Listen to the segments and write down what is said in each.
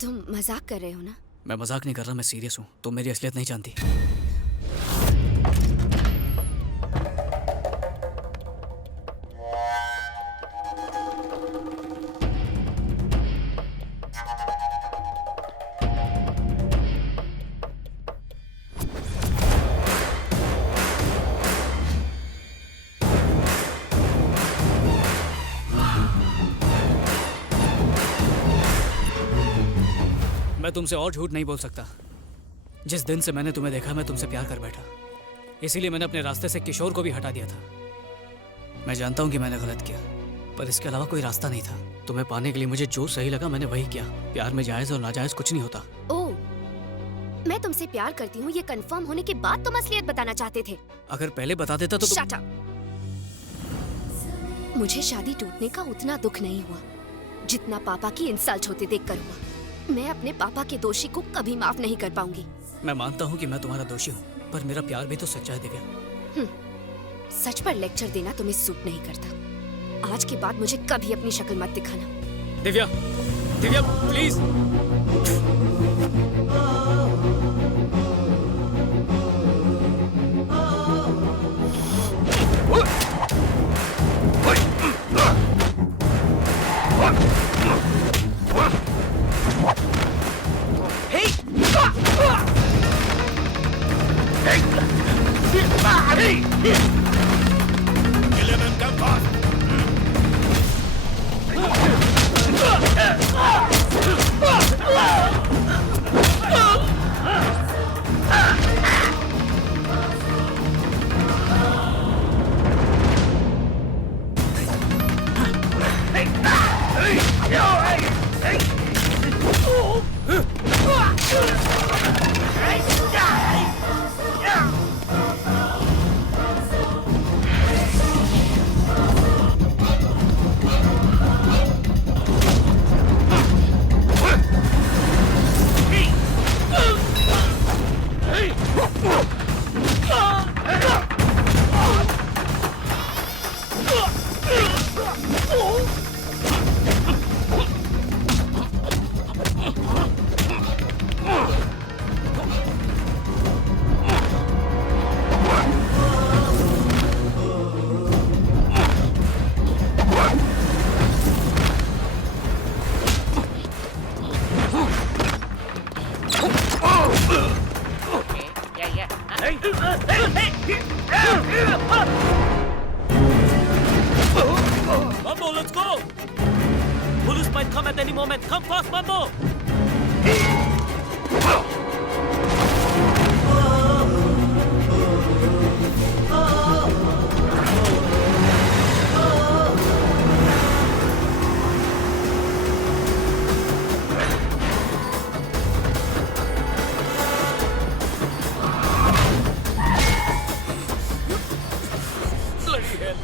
तुम मजाक कर रहे हो ना? मैं मजाक नहीं कर रहा, मैं सीरियस हूँ। तुम मेरी असलियत नहीं जानती। मैं तुमसे और झूठ नहीं बोल सकता। जिस दिन से मैंने तुम्हें देखा, मैं तुमसे प्यार कर बैठा। इसीलिए मैंने अपने रास्ते से किशोर को भी हटा दिया था। मैं जानता हूँ कि मैंने गलत किया, पर इसके अलावा कोई रास्ता नहीं था। तुम्हें पाने के लिए मुझे जो सही लगा मैंने वही किया। प्यार में जायज और नाजायज कुछ नहीं होता। ओह, मैं तुमसे प्यार करती हूँ ये कंफर्म होने के बाद तुम असलियत बताना चाहते थे। अगर पहले बता देता तो Shut up! मुझे शादी टूटने का उतना दुख नहीं हुआ जितना पापा की इंसल्ट होते देखकर हुआ। मैं अपने पापा के दोषी को कभी माफ नहीं कर पाऊंगी। मैं मानता हूँ कि मैं तुम्हारा दोषी हूँ, पर मेरा प्यार भी तो सच्चा है दिव्या। सच पर लेक्चर देना तुम्हें सूट नहीं करता। आज के बाद मुझे कभी अपनी शक्ल मत दिखाना। Divya, Divya please. Kill him and come fast! Mambo, let's go! Police might come at any moment. Come fast, Mambo! Bloody hell!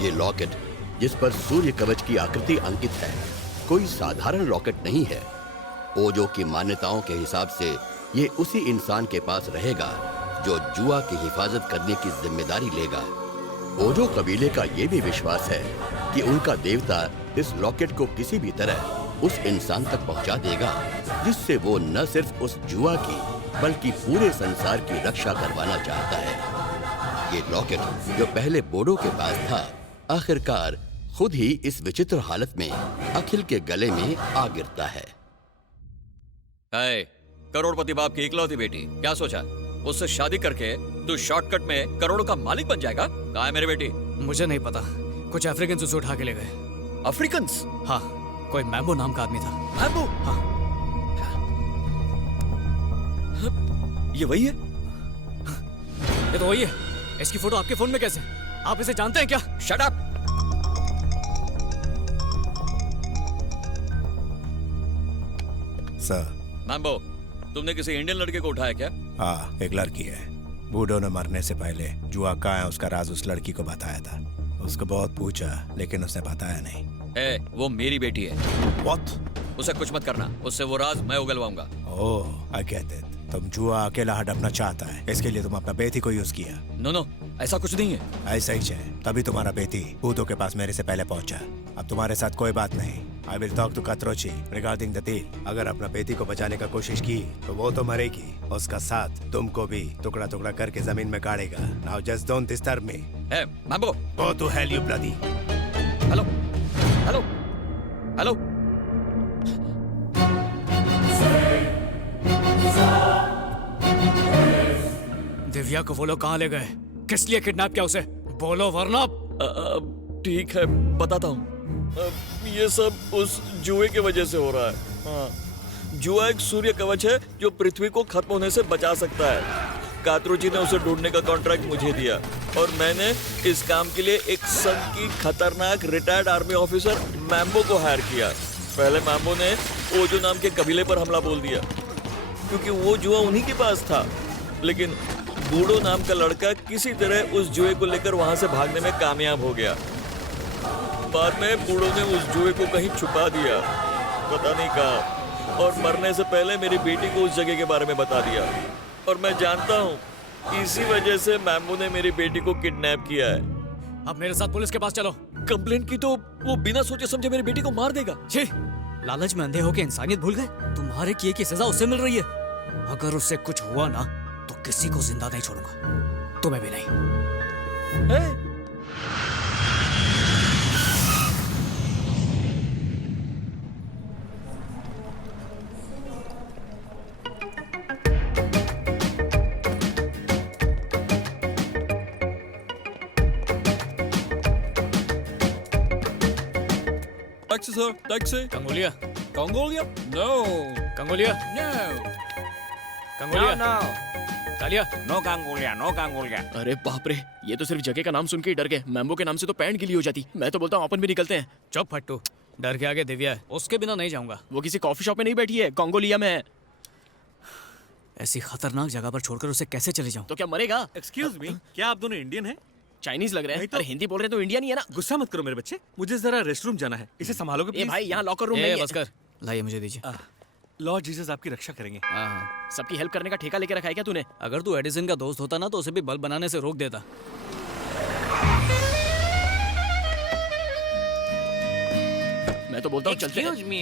ये लॉकेट जिस पर सूर्य कवच की आकृति अंकित है कोई साधारण लॉकेट नहीं है। ओजो की मान्यताओं के हिसाब से ये उसी इंसान के पास रहेगा जो जुआ की हिफाजत करने की जिम्मेदारी लेगा। ओजो कबीले का ये भी विश्वास है कि उनका देवता इस लॉकेट को किसी भी तरह उस इंसान तक पहुंचा देगा जिससे वो न सिर्फ उस जुआ की बल्कि पूरे संसार की रक्षा करवाना चाहता है। ये लॉकेट जो पहले बोडो के पास था आखिरकार खुद ही इस विचित्र हालत में अखिल के गले में आ गिरता है। करोड़पति बाप की इकलौती बेटी, क्या सोचा उससे शादी करके तू शॉर्टकट में करोड़ों का मालिक बन जाएगा? कहाँ है मेरी बेटी? मुझे नहीं पता, कुछ अफ्रीकन उसे उठा के ले गए। अफ्रीकन्स? हाँ, कोई मैम्बो नाम का आदमी था। मैम्बो? हाँ। ये वही है? ये तो वही है। इसकी फोटो आपके फोन में कैसे? आप इसे जानते हैं क्या? Shut up! सर। मैम्बो, तुमने किसी इंडियन लड़के को उठाया क्या? हाँ, एक लड़की है। बूढ़ों ने मरने से पहले जुआ कहाँ है उसका राज उस लड़की को बताया था। उसको बहुत पूछा लेकिन उसने बताया नहीं। वो मेरी बेटी है। What? उसे कुछ मत करना, उससे वो राज मैं उगलवाऊंगा। ओह, I get it. तुम जुआ अकेला हड़पना चाहता है, इसके लिए तुम अपना बेटी को यूज किया। नो नो, ऐसा कुछ नहीं है। ऐसा ही है, तभी तुम्हारा बेटी भूतों के पास मेरे से पहले पहुंचा। अब तुम्हारे साथ कोई बात नहीं। I will talk to Quattrocchi regarding the deal. अगर अपना बेटी को बचाने का कोशिश की तो वो तो मरेगी, उसका साथ तुमको भी टुकड़ा टुकड़ा करके जमीन में गाड़ेगा। Now just don't disturb me. ए, मैम्बो। Go to hell you bloody. Hello hello hello. Divya को वो लोग कहाँ ले गए? किस लिए किडनैप किया उसे? बोलो वरना। ठीक है, बताता हूँ। ये सब उस जुए की वजह से हो रहा है। हाँ, जुआ एक सूर्य कवच है जो पृथ्वी को खत्म होने से बचा सकता है। कात्रोजी ने उसे ढूंढने का कॉन्ट्रैक्ट मुझे दिया और मैंने इस काम के लिए एक संघ की खतरनाक रिटायर्ड आर्मी ऑफिसर मैम्बो को हायर किया। पहले मैम्बो ने ओजो नाम के कबीले पर हमला बोल दिया क्योंकि वो जुआ उन्हीं के पास था, लेकिन बूढ़ो नाम का लड़का किसी तरह उस जुए को लेकर वहां से भागने में कामयाब हो गया। बाद में बूढ़ो ने उस जुए को कहीं छुपा दिया, पता नहीं कहाँ, और मरने से पहले मेरी बेटी को उस जगह के बारे में बता दिया। और मैं जानता हूँ इसी वजह से मैम्बो ने मेरी बेटी को किडनैप किया है। अब मेरे साथ पुलिस के पास चलो। कंप्लेंट की तो वो बिना सोचे समझे मेरी बेटी को मार देगा। छी, लालच में अंधे होके इंसानियत भूल गए। तुम्हारे किए की सजा उसे मिल रही है। अगर उससे कुछ हुआ ना तो किसी को जिंदा नहीं छोड़ूंगा, तुम्हें भी नहीं। है? Taxi, sir. Taxi. कंगोलिया, Mongolia? No. कंगोलिया, No. कंगोलिया, कालिया। नो गांगुलिया, नो गांगुलिया। अरे बाप रे, ये तो सिर्फ जगह का नाम सुन के ही डर गए। मैम्बो के नाम से तो पैंट गीली हो जाती। मैं तो बोलता हूँ अपन भी निकलते हैं। चुप फट्टू, डर के आगे दिव्या है, उसके बिना नहीं जाऊंगा। वो किसी कॉफी शॉप में नहीं बैठी है, कांगोलिया में है। ऐसी खतरनाक जगह पर छोड़कर उसे कैसे चले जाऊं? तो क्या मरेगा? एक्सक्यूज मी, क्या आप दोनों इंडियन हैं? चाइनीज लग रहे हैं। नहीं तो- अरे हिंदी बोल रहे तो इंडिया नहीं है ना। गुस्सा मत करो मेरे बच्चे, मुझे जरा रेस्टरूम जाना है। इसे संभालोगे ए प्लीज? भाई, यहाँ लॉकर रूम ए, नहीं है। बस कर, लाइए मुझे दीजिए। लॉर्ड जीसस आपकी रक्षा करेंगे। हाँ, सबकी हेल्प करने का ठेका लेके रखा है क्या तूने? अगर तू एडिसन का दोस्त होता ना तो उसे भी बल्ब बनाने से रोक देता। मैं तो बोलता हूँ चलते हैं। Excuse me,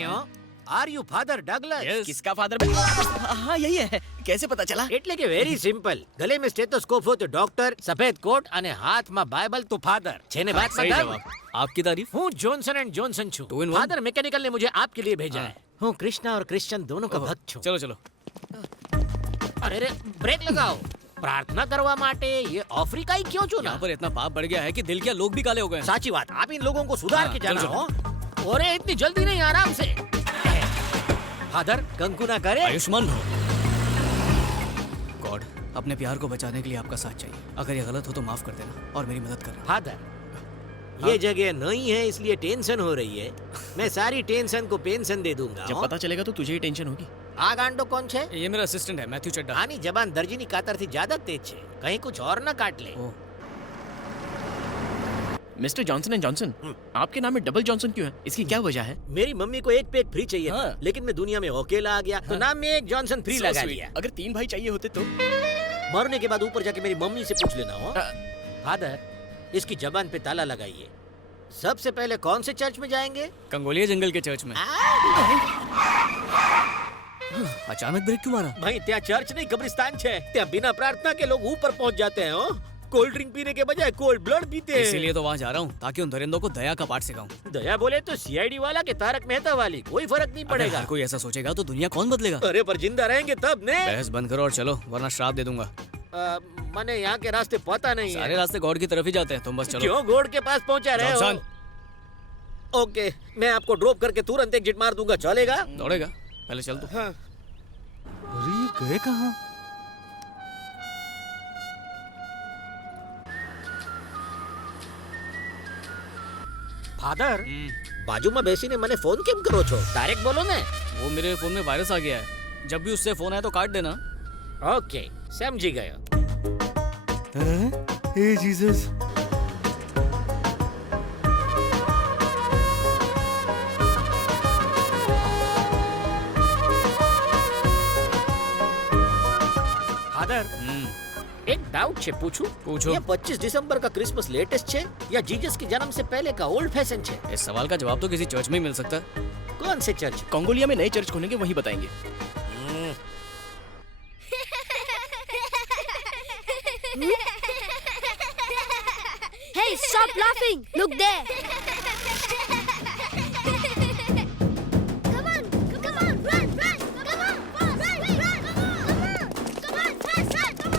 are you Father Douglas? किसका फादर? हाँ यही है। कैसे पता चला? એટલે કે વેરી સિમ્પલ. ગલે में स्टेथोस्कोप हो तो डॉक्टर, सफेद कोट અને હાથમાં બાઇબલ તો फादर. છે ને વાત सही બતાવ? जवाब। आपकी तारीफ। હું जॉनसन एंड जॉनसन છું. Two in one? Father mechanical ने मुझे आपके लिए भेजा हाँ। है. હું कृष्णा और क्रिश्चियन दोनों का भक्त છું. चलो चलो। अरे रे ब्रेक लगाओ. प्रार्थना करवा माटे ये अफ्रीकाई क्यों चुना? यहाँ पर इतना पाप बढ़ गया है कि दिल क्या लोग भी काले हो गए हैं। साची बात. आप इन लोगों को सुधार हाँ, के जाना चलो, हो. अरे इतनी जल्दी नहीं, आराम से. फादर कंकु ना करे. आयुष्मान भव। गॉड, अपने प्यार को बचाने के लिए आपका साथ चाहिए। अगर ये गलत हो तो माफ कर देना और मेरी मदद करना। फादर ये जगह नहीं है इसलिए टेंशन हो रही है. मैं सारी टेंशन को पेंशन दे दूंगा. जब पता चलेगा तो तुझे ही टेंशन होगी। आ गांडो कौन छे? ये मेरा असिस्टेंट है, मैथ्यू चड्डा। आनी जबान दर्जीनी कातरથી ज्यादा तेज છે. कहीं कुछ और ना काट ले. ओह, मिस्टर जॉनसन एंड जॉनसन, आपके नाम में डबल जॉनसन क्यों है? इसकी क्या वजह है? मेरी मम्मी को एक पैक फ्री चाहिए था, हाँ। लेकिन मैं दुनिया में अकेला आ गया तो नाम में एक जॉनसन फ्री So लगा sweet. दिया. अगर 3 भाई चाहिए होते तो? मरने के बाद ऊपर जाके मेरी मम्मी से पूछ लेना हो. फादर इसकी जबान पे ताला लगाइए. सबसे पहले कौन से चर्च में जाएंगे? कंगोलिया जंगल के चर्च में। अचानक ब्रेक क्यों मारा? भाई ત્યાં ચર્ચ નહીં કબ્રિસ્તાન છે. ત્યાં बिना प्रार्थना के लोग ऊपर पहुंच जाते हैं. हो कोल्ड ड्रिंक पीने के बजाय कोल्ड ब्लड पीते हैं. इसीलिए तो वहाँ जा रहा हूँ ताकि उन दरिंदों को दया का पाठ सिखाऊं। दया बोले तो सीआईडी वाला के तारक मेहता वाली कोई फर्क नहीं अगर पड़ेगा. हर कोई ऐसा सोचेगा तो दुनिया कौन बदलेगा? अरे पर जिंदा रहेंगे तब ने. बहस बंद करो और चलो, वरना श्राप दे दूंगा। मने यहाँ के रास्ते पता नहीं सारे है. रास्ते गॉड की तरफ ही जाते हैं, तुम बस चलो। क्यों गोड के पास पहुँचा रहे हो? जॉनसन, ओके मैं आपको ड्रॉप करके तुरंत एग्जिट मार दूंगा. चलेगा? दौड़ेगा? पहले चल तू। हाँ. अरे ये गए कहाँ? फादर બાજુમાં બેસીને મને ફોન કેમ કરો છો? ડાયરેક્ટ બોલો ને. वो मेरे फोन में वायरस आ गया है, जब भी उससे फोन आए तो काट देना। ઓકે સમજી ગયો. हे जीसस, डाउट छे पूछूं? पूछो। ये 25 दिसंबर का क्रिसमस लेटेस्ट छे या जीसस के जन्म से पहले का ओल्ड फैशन छे? इस सवाल का जवाब तो किसी चर्च में ही मिल सकता है। कौन से चर्च? कंगोलिया में नए चर्च खुलेंगे, वहीं बताएंगे। Hey, stop laughing! Look there! Come on, run! Come on, run! Come on, fast, run!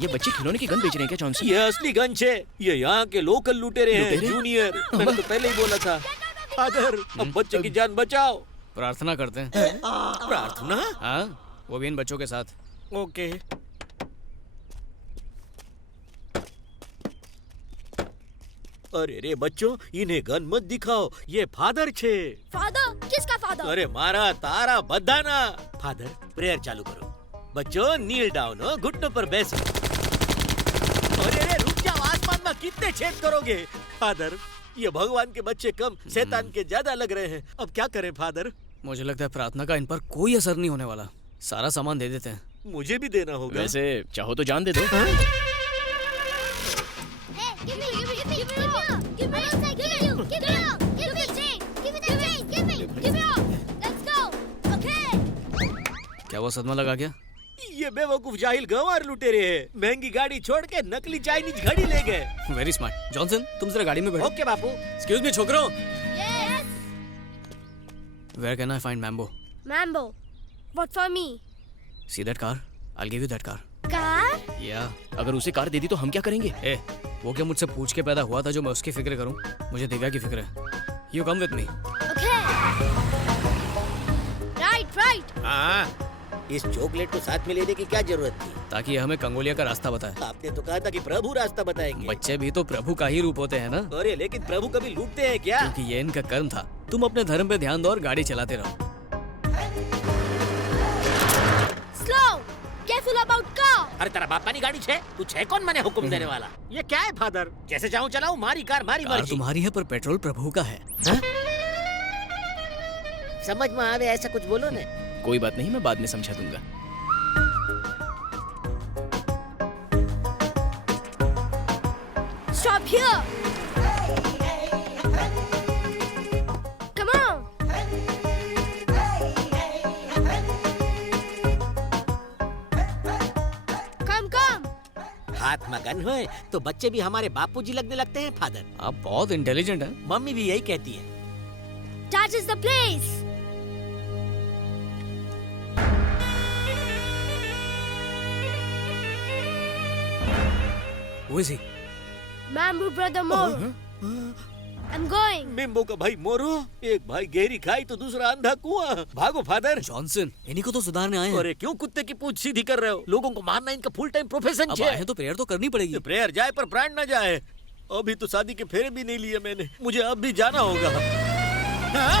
ये बच्चे खिलौने की गन बेच रहे हैं क्या जॉनसन? ये असली गन छे। ये यहाँ के लोकल लुटेरे हैं, लुटेरे? जूनियर। मैंने तो पहले ही बोला था। फादर, अब बच्चे की जान बचाओ। प्रार्थना करते हैं। प्रार्थना? हाँ, वो भी इन बच्चों के साथ। ओके। अरे रे बच्चों, इन्हें गन मत दिखाओ, ये फादर छे। फादर? किसका फादर? अरे मारा तारा बदाना। फादर, प्रेयर चालू करो। बच्चों नील डाउन हो, घुटनों पर बैसो। अरे रे रुक जाओ, आसमान में कितने छेद करोगे? फादर, ये भगवान के बच्चे कम, शैतान के ज्यादा लग रहे हैं। अब क्या करें फादर? मुझे लगता है प्रार्थना का इन पर कोई असर नहीं होने वाला। सारा सामान दे देते हैं। मुझे भी देना होगा। वैसे चाहो तो जान दे दो। क्या वो सदमा लगा क्या? ये बेवकूफ जाहिल गंवार लुटेरे हैं। महंगी गाड़ी छोड़ के नकली चाइनीज घड़ी ले गए। Very smart. जॉनसन, तुम जरा गाड़ी में बैठो। ओके बापू। एक्सक्यूज मी छोकरो। Where can I find Mambo? Mambo. What for me? See that car? I'll give you that car. Car? Yeah. अगर उसे कार दे दी तो हम क्या करेंगे? ए, वो क्या मुझसे पूछ के पैदा हुआ था जो मैं उसकी फिक्र करूं? मुझे दिव्या की फिक्र है। You come with me. Okay. Right. हाँ, इस चॉकलेट को साथ में लेने की क्या जरूरत थी? ताकि ये हमें कंगोलिया का रास्ता बताए। आपने तो कहा था कि प्रभु रास्ता बताएंगे। बच्चे भी तो प्रभु का ही रूप होते हैं ना। अरे लेकिन प्रभु कभी लूटते हैं क्या? क्योंकि ये इनका कर्म था। तुम अपने धर्म पे ध्यान दो और गाड़ी चलाते रहो। Slow. Careful about car. अरे तेरा बापा नहीं गाड़ी छे? तू छे कौन मैंने हुक्म देने वाला? ये क्या है फादर? जैसे चाहूं चलाऊं, मारी कार मारी कार मर्जी। तुम्हारी है पर पेट्रोल प्रभु का है। समझ में आवे ऐसा कुछ बोलो ने। कोई बात नहीं, मैं बाद में समझा दूंगा। Stop here. Come on. Come. हाथ में गन होए तो बच्चे भी हमारे बापूजी लगने लगते हैं फादर। आप बहुत इंटेलिजेंट हैं। मम्मी भी यही कहती है। That is the place. Who is he? Mambo brother Moro. I'm going. मिम्बो का भाई मोरो, एक भाई गहरी खाई तो दूसरा अंधा कुआं। भागो फादर। जॉनसन, इन्हीं को तो सुधारने आए हैं। अरे क्यों कुत्ते की पूंछ सीधी कर रहे हो? लोगों को मारना इनका फुल टाइम प्रोफेशन अब है। आए हैं तो प्रेयर तो करनी पड़ेगी। प्रेयर जाए पर प्राण न जाए। अभी तो शादी के फेरे भी नहीं लिए मैंने, मुझे अब भी जाना होगा। हाँ?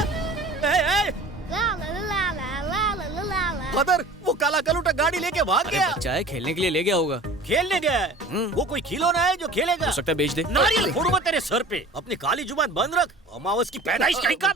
ए, La la la la la la la la la. Father, वो काला कलूटा गाड़ी लेके भाग अरे गया। बच्चा है, खेलने के लिए ले गया होगा। खेलने गया है। वो कोई खिलौना है जो खेलेगा? हो सकता है बेच दे। नारियल फोड़ूंगा तेरे सर पे। अपनी काली जुबान बंद रख। अमावस की पैदाइश कहीं का।